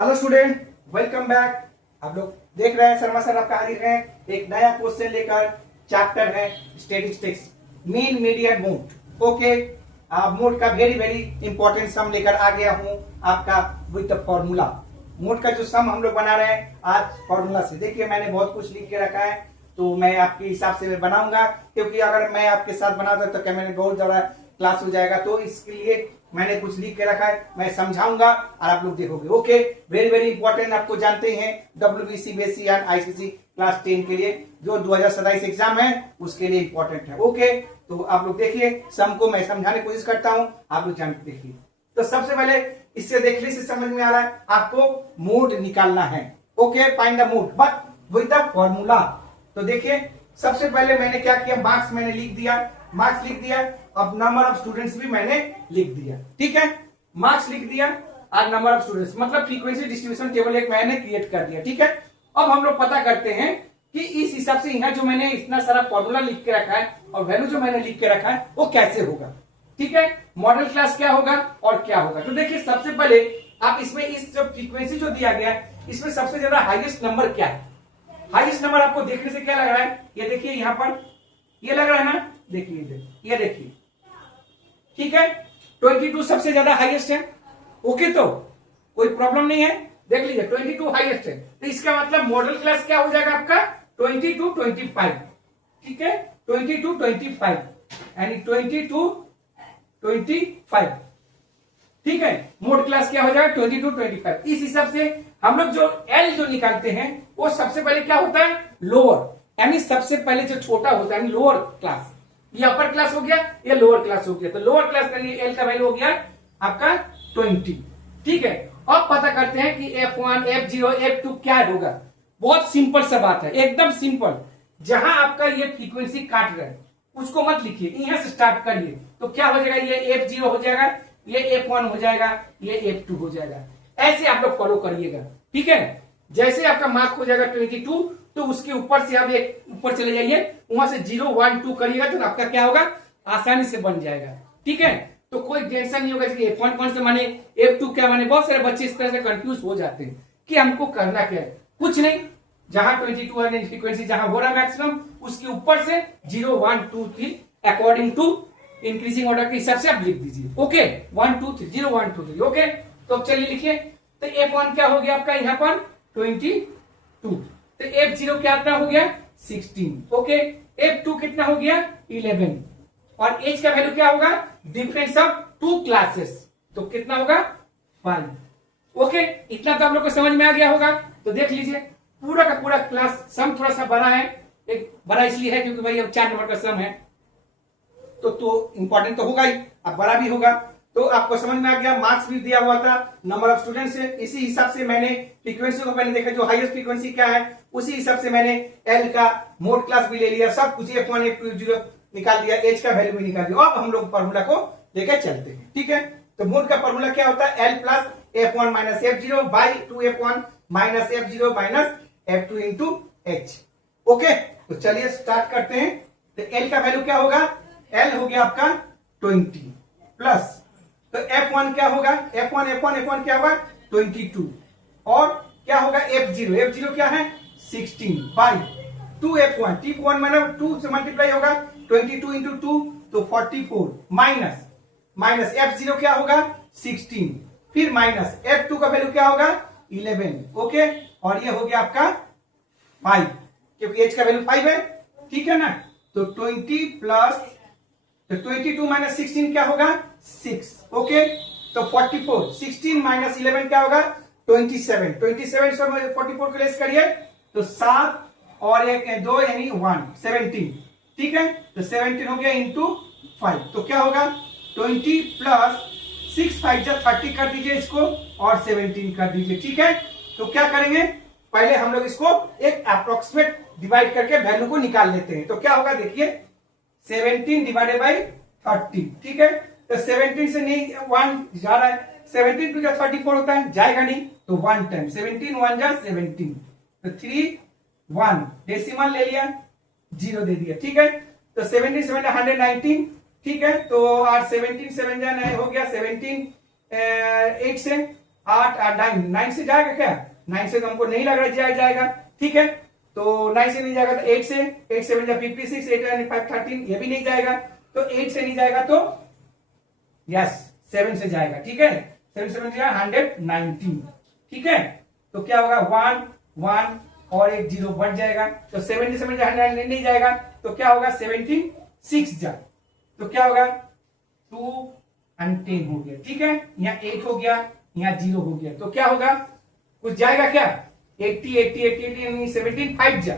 Hello student, welcome back. आप लोग देख रहे हैं शर्मा सर आपका हाजिर है एक नया क्वेश्चन लेकर। चैप्टर है statistics, mean median mode. Okay, mode का वेरी वेरी इंपॉर्टेंट सम लेकर आ गया हूं आपका विद द फॉर्मूला। मोड का जो सम हम लोग बना रहे हैं आज फॉर्मूला से। देखिए मैंने बहुत कुछ लिख के रखा है, तो मैं आपके हिसाब से मैं बनाऊंगा, क्योंकि अगर मैं आपके साथ बनाता तो क्या मैंने बहुत ज्यादा क्लास हो जाएगा, तो इसके लिए मैंने कुछ लिख के रखा है, मैं समझाऊंगा और आप लोग देखोगे। Okay, very very important. आपको जानते हैं डब्ल्यूबीसी बेसी एंड आईसीसी क्लास 10 के लिए जो 2027 एग्जाम है उसके लिए इंपॉर्टेंट है। ओके, तो आप लोग देखिए, सम को मैं समझाने की कोशिश करता हूं, आप लोग जान के देखिए। तो सबसे पहले इससे देखने से समझ में आ रहा है आपको मोड निकालना है। Okay, find the mode but with the formula. तो देखिए सबसे पहले मैंने क्या किया, मार्क्स मैंने लिख दिया, अब नंबर ऑफ स्टूडेंट्स भी मैंने लिख दिया। ठीक है, मार्क्स लिख दिया और नंबर ऑफ स्टूडेंट्स मतलब फ्रीक्वेंसी डिस्ट्रीब्यूशन टेबल एक मैंने क्रिएट कर दिया। ठीक है, अब हम लोग पता करते हैं कि इस हिसाब से यहाँ जो मैंने इतना सारा फॉर्मूला लिख के रखा है और वैल्यू जो मैंने लिख के रखा है वो कैसे होगा। ठीक है, मॉडल क्लास क्या होगा और क्या होगा। तो देखिए सबसे पहले आप इसमें इस जो फ्रीक्वेंसी जो दिया गया है इसमें सबसे ज्यादा हाईएस्ट नंबर क्या है। हाईएस्ट नंबर आपको देखने से क्या लग रहा है, ये देखिए यहाँ पर ये लग रहा है ना, देखिए ये देखिए। ठीक है, 22 सबसे ज्यादा हाईएस्ट है। ओके, तो कोई प्रॉब्लम नहीं है, देख लीजिए 22 हाईएस्ट है। तो इसका मतलब मॉडल क्लास क्या हो जाएगा आपका 22 25। ठीक है, 22 25 यानी 22 25। ठीक है, मोड क्लास क्या हो जाएगा 22 25। इस हिसाब से हम लोग जो एल जो निकालते हैं वो सबसे पहले क्या होता है, लोअर, यानी सबसे पहले जो छोटा होता है लोअर क्लास। ये अपर क्लास हो गया, ये लोअर क्लास हो गया। तो लोअर क्लास का लिए एल का वैल्यू हो गया आपका 20। ठीक है, अब पता करते हैं कि F1 F0 F2 क्या होगा। बहुत सिंपल सा बात है, एकदम सिंपल। जहां आपका ये फ्रीक्वेंसी काट रहा है उसको मत लिखिए, यहां से स्टार्ट करिए। तो क्या हो जाएगा, ये F0 हो जाएगा, ये F1 हो जाएगा, ये F2 हो जाएगा। ऐसे आप लोग फॉलो करिएगा। ठीक है, जैसे आपका मार्क हो जाएगा 22 तो उसके ऊपर से आप एक ऊपर चले जाइए, वहां से 0 1 2 करिएगा तो आपका क्या होगा, आसानी से बन जाएगा। ठीक है, तो कोई टेंशन नहीं होगा कि F1 कौन से माने, F2 क्या माने। बहुत सारे बच्चे इस तरह से कंफ्यूज हो जाते हैं कि हमको करना क्या है। कुछ नहीं, जहां 22 है फ्रीक्वेंसी जहां हो रहा मैक्सिमम उसके ऊपर से 0 1 2 3 अकॉर्डिंग टू इंक्रीजिंग ऑर्डर के हिसाब से आप लिख दीजिए। ओके, 1 2 3 0 1 2 3। ओके, तो अब चलिए लिखिए। तो F1 क्या हो गया आपका यहाँ पर 22, तो F0 क्या हो गया 16। ओके, F2 कितना हो गया 11 और एज का वैल्यू क्या होगा, डिफरेंस ऑफ टू क्लासेस, तो कितना होगा 5। ओके, इतना तो आप लोग को समझ में आ गया होगा। तो देख लीजिए पूरा का पूरा क्लास सम थोड़ा सा बड़ा है, एक बड़ा इसलिए है क्योंकि भाई अब 4 नंबर का सम है तो इंपॉर्टेंट तो होगा ही, अब बड़ा भी होगा। तो आपको समझ में आ गया, मार्क्स भी दिया हुआ था, नंबर ऑफ स्टूडेंट्स है। इसी हिसाब से मैंने फ्रीक्वेंसी को मैंने देखा जो हाईएस्ट फ्रीक्वेंसी क्या है, उसी हिसाब से मैंने एल का मोड क्लास भी ले लिया, सब कुछ F1 F2 F0 निकाल दिया, एज का वैल्यू भी निकाल दिया। अब हम लोग फॉर्मूला को लेकर चलते हैं। ठीक है, तो मोड का फॉर्मूला क्या होता है, L plus F1 minus F0 by 2F1 minus F0 minus F2 into H. Okay, तो चलिए स्टार्ट करते हैं। तो एल का वैल्यू क्या होगा, एल हो गया आपका 20 प्लस, तो F1 क्या होगा, F1 क्या होगा 22 और क्या होगा F0 क्या है 16 बाई 2F1, T1 मतलब 2 से मल्टीप्लाई होगा 22 इंटू 2 तो 44 माइनस F0 क्या होगा 16, फिर माइनस F2 का वैल्यू क्या होगा 11। ओके, और ये हो गया आपका 5 क्योंकि एच का वैल्यू 5 है। ठीक है ना, तो 20 प्लस, तो 22 माइनस 16 क्या होगा 6। ओके, तो 44, 16 माइनस 11 क्या होगा 27, 27 से 44 को लेस करिए तो 7 और 1 2 यानी 1 17। ठीक है, तो 17 हो गया इंटू 5, तो क्या होगा 20 प्लस 6 5 जा 30 कर दीजिए इसको और 17 कर दीजिए। ठीक है, तो क्या करेंगे, पहले हम लोग इसको एक अप्रोक्सीमेट डिवाइड करके वैल्यू को निकाल लेते हैं। तो क्या होगा देखिए 17 डिवाइडेड बाई 30। ठीक है, तो 17 से नहीं 1 जा रहा है, 17 टू 34 होता है, जाएगा नहीं, तो 1 टाइम 17 1 जा 17, तो 3 1 डेसिमल ले लिया 0 दे दिया। ठीक है, तो 17 7 119। ठीक है, तो और 17 7 जा हो गया 17 8 से 8 और 9, 9 से जाएगा क्या? 9 से तो हमको नहीं लग रहा जाएगा, ठीक है। तो 9 से नहीं जाएगा तो 8 से, 8 7 जा 56, 8 and 5 13, ये भी नहीं जाएगा। तो 8 से नहीं जाएगा तो यस 7 से जाएगा, ठीक है। 7 7 जा 119, ठीक है। तो क्या होगा 1 1 और एक 0 बढ़ जाएगा, तो 77 जा 119 नहीं जाएगा, तो क्या होगा 17 6 जा, तो क्या होगा 2 and 10 हो गया, ठीक है। यहाँ 8 हो गया, यहाँ 0 हो गया, तो क्या होगा कुछ जाएगा क्या? 80 80 80 80 17 5 जा,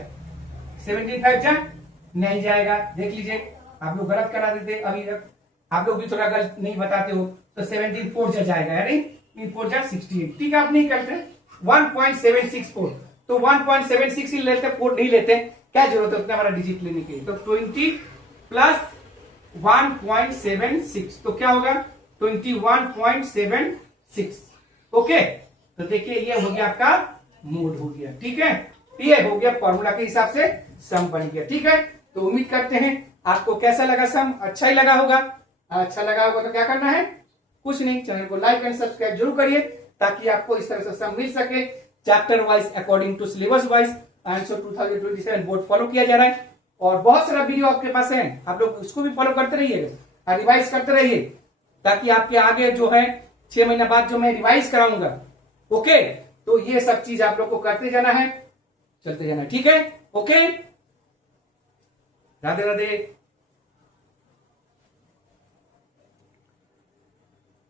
17 5 जा नहीं जाएगा। देख लीजिए आप लोग गलत करा देते अभी तक, आप लोग भी थोड़ा गलत नहीं बताते हो। तो 17 4 जा जाएगा, यानी 4 जा 68, ठीक है। आप नहीं करते 1.764, तो 1.76 ही लेते, 4 नहीं लेते, क्या जरूरत है उतना बड़ा डिजिट लेने की। तो 20 प्लस 1.76, तो क्या होगा 21.76, ओके। तो देखिए ये हो गया आपका मोड हो गया, ठीक है। ये हो गया फॉर्मूला के हिसाब से सम बन गया, ठीक है। तो उम्मीद करते हैं आपको कैसा लगा सम, अच्छा ही लगा होगा। अच्छा लगा होगा तो क्या करना है, कुछ नहीं, चैनल को लाइक एंड सब्सक्राइब जरूर करिए ताकि आपको इस तरह से सम मिल सके chapter wise according to syllabus wise. Answer 2027 board follow किया जा रहा है और बहुत सारा वीडियो आपके पास है, आप लोग उसको भी फॉलो करते रहिएगा, रिवाइज करते रहिए ताकि आपके आगे जो है 6 महीना बाद जो मैं रिवाइज कराऊंगा, ओके। तो ये सब चीज आप लोग को करते जाना है, चलते जाना है, ठीक है, ओके। राधे राधे।